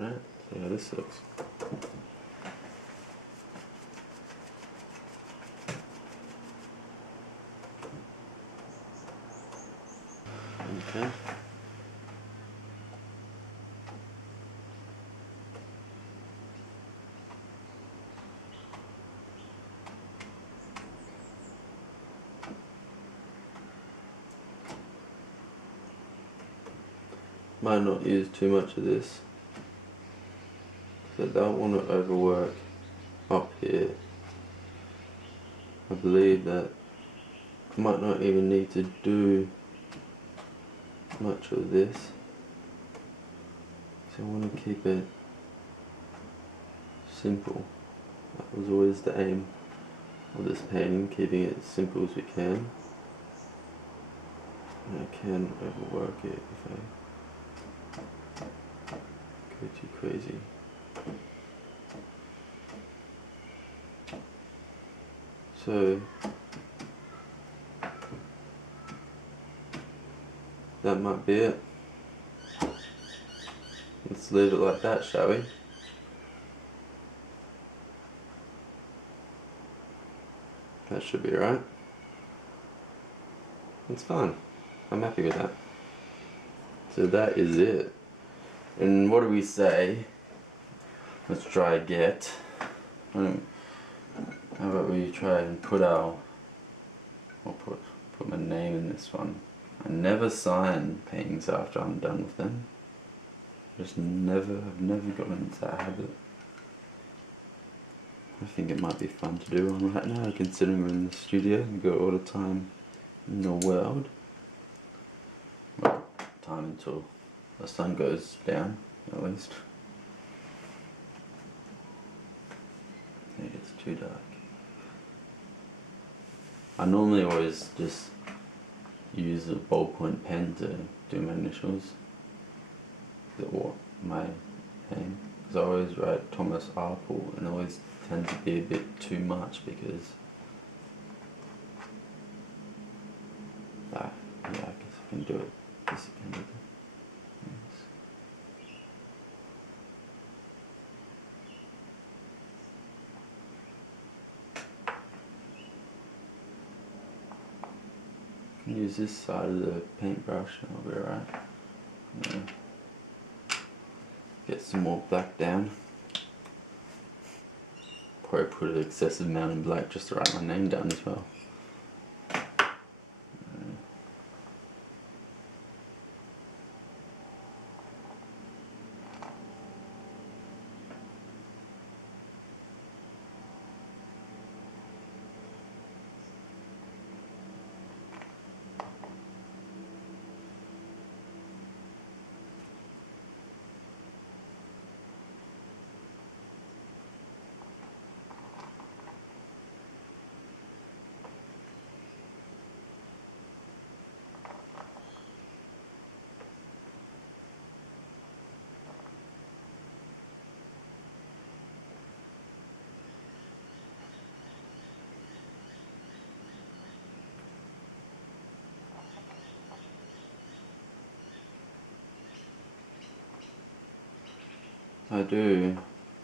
Alright, see how this sucks. Okay. Might not use too much of this, because I don't want to overwork up here. I believe that I might not even need to do much of this, so I want to keep it simple. That was always the aim of this painting, keeping it as simple as we can. And I can overwork it if I go too crazy. So that might be it. Let's leave it like that, shall we? That should be right. It's fine. I'm happy with that. So that is it. And what do we say? Let's try get. How about we try and put our... I'll put my name in this one. I never sign paintings after I'm done with them. I've never gotten into that habit. I think it might be fun to do one right now, considering we're in the studio and we've got all the time in the world. Well, time until the sun goes down, at least. I think it's too dark. I normally always just use a ballpoint pen to do my initials, or my name, because I always write Thomas R. Poole, and I always tend to be a bit too much because yeah, I guess I can do it. Yes, I can do it. Yes. I can use this side of the paintbrush and I'll be alright. Yeah. Get some more black down. Probably put an excessive amount in black just to write my name down as well. I do.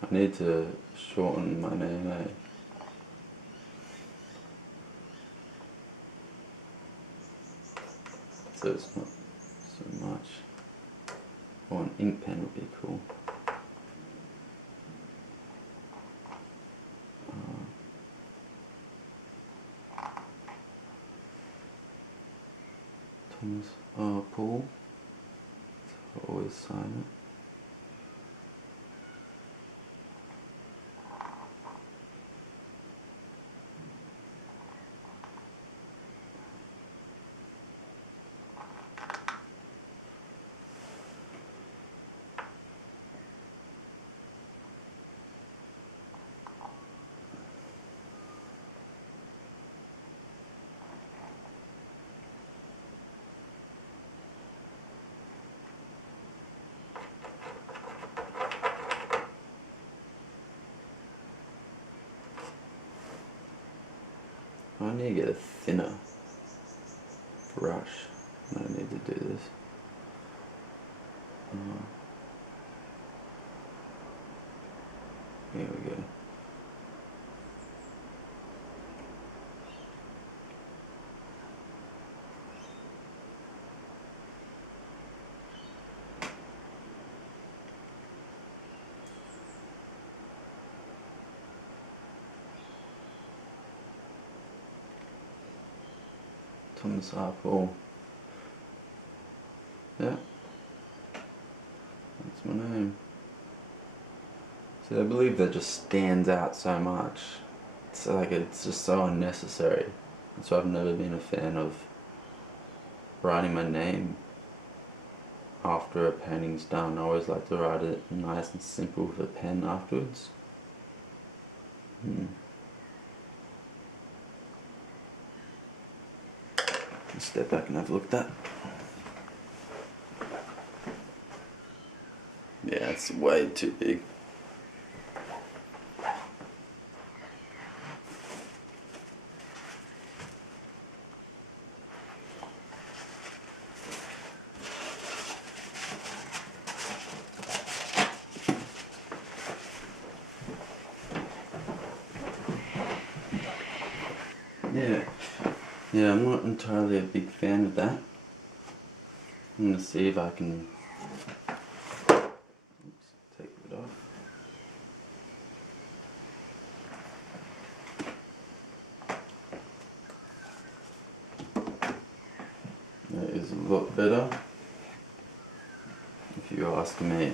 I need to shorten my name, eh? So it's not so much. Or an ink pen would be cool. Thomas R. Poole. So I always sign it. I need to get a thinner brush when I need to do this. Thomas R. Poole. Yeah, that's my name. So I believe that just stands out so much. It's like it's just so unnecessary. So I've never been a fan of writing my name after a painting's done. I always like to write it nice and simple with a pen afterwards. Let's step back and have a look at that. Yeah, it's way too big. Yeah, I'm not entirely a big fan of that. I'm gonna see if I can take it off. That is a lot better, if you ask me.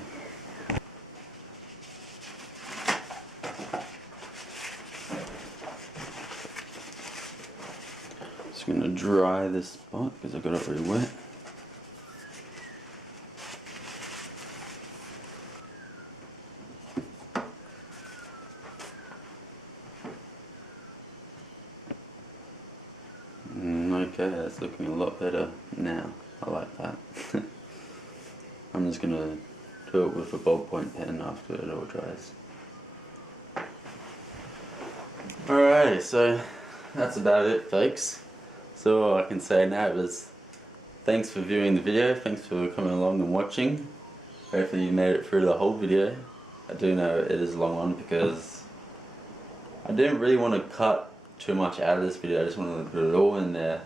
Just gonna dry this spot because I got it really wet. Okay, that's looking a lot better now. I like that. I'm just gonna do it with a ballpoint pen after it all dries. Alrighty, so that's about it, folks. So all I can say now is thanks for viewing the video, thanks for coming along and watching. Hopefully you made it through the whole video. I do know it is a long one because I didn't really want to cut too much out of this video. I just wanted to put it all in there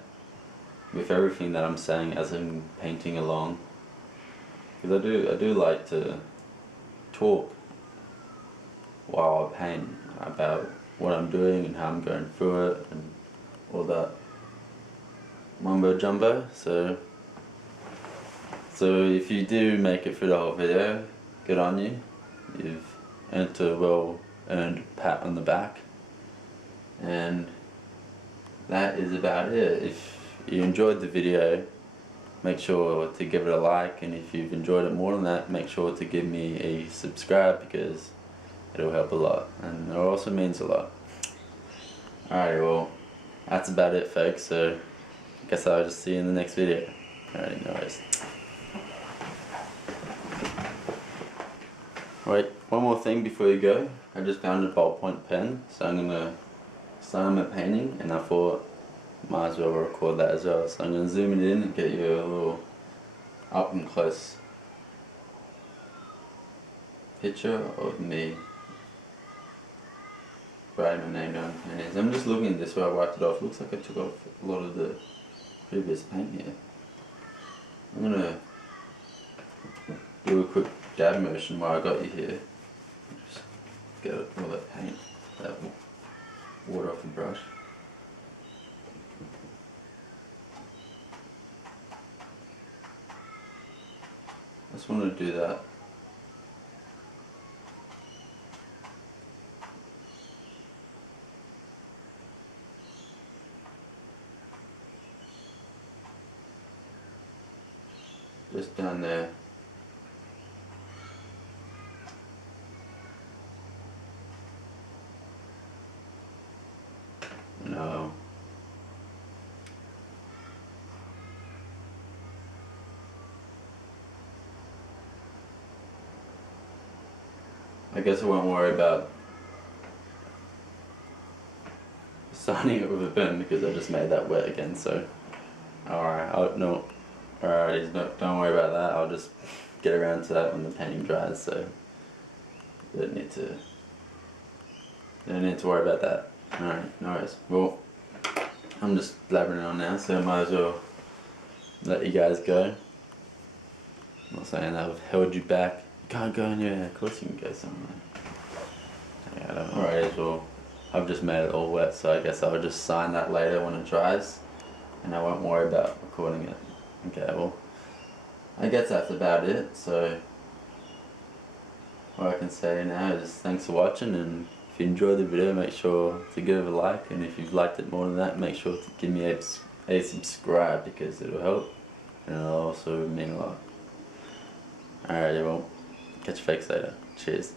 with everything that I'm saying as I'm painting along. Because I do like to talk while I paint about what I'm doing and how I'm going through it and all that mumbo jumbo. So if you do make it through the whole video, good on you. You've earned a well-earned pat on the back. And that is about it. If you enjoyed the video, make sure to give it a like, and if you've enjoyed it more than that, make sure to give me a subscribe because it'll help a lot and it also means a lot. Alright, well, that's about it, folks, so I guess I'll just see you in the next video. Alright, no worries. Wait, one more thing before you go. I just found a ballpoint pen, so I'm gonna start my painting, and I thought might as well record that as well. So I'm gonna zoom it in and get you a little up and close picture of me writing my name down. And I'm just looking at this where I wiped it off. Looks like I took off a lot of the previous paint here. I'm gonna do a quick dab motion while I got you here. Just get all that paint, that water off the brush. I just want to do that. Just down there. No. I guess I won't worry about signing it with a pen because I just made that wet again, so alright, don't worry about that. I'll just get around to that when the painting dries, so you don't need to worry about that. Alright, no worries. Well, I'm just blabbering on now, so I might as well let you guys go. I'm not saying I've held you back. You can't go anywhere. Of course you can go somewhere. Yeah, I don't know. Alright, well, I've just made it all wet, so I guess I'll just sign that later when it dries. and I won't worry about recording it. Okay, well, I guess that's about it. So what I can say now is thanks for watching, and if you enjoyed the video, make sure to give it a like, and if you've liked it more than that, make sure to give me a subscribe, because it'll help and it'll also mean a lot. Alright, well, catch you fakes later. Cheers.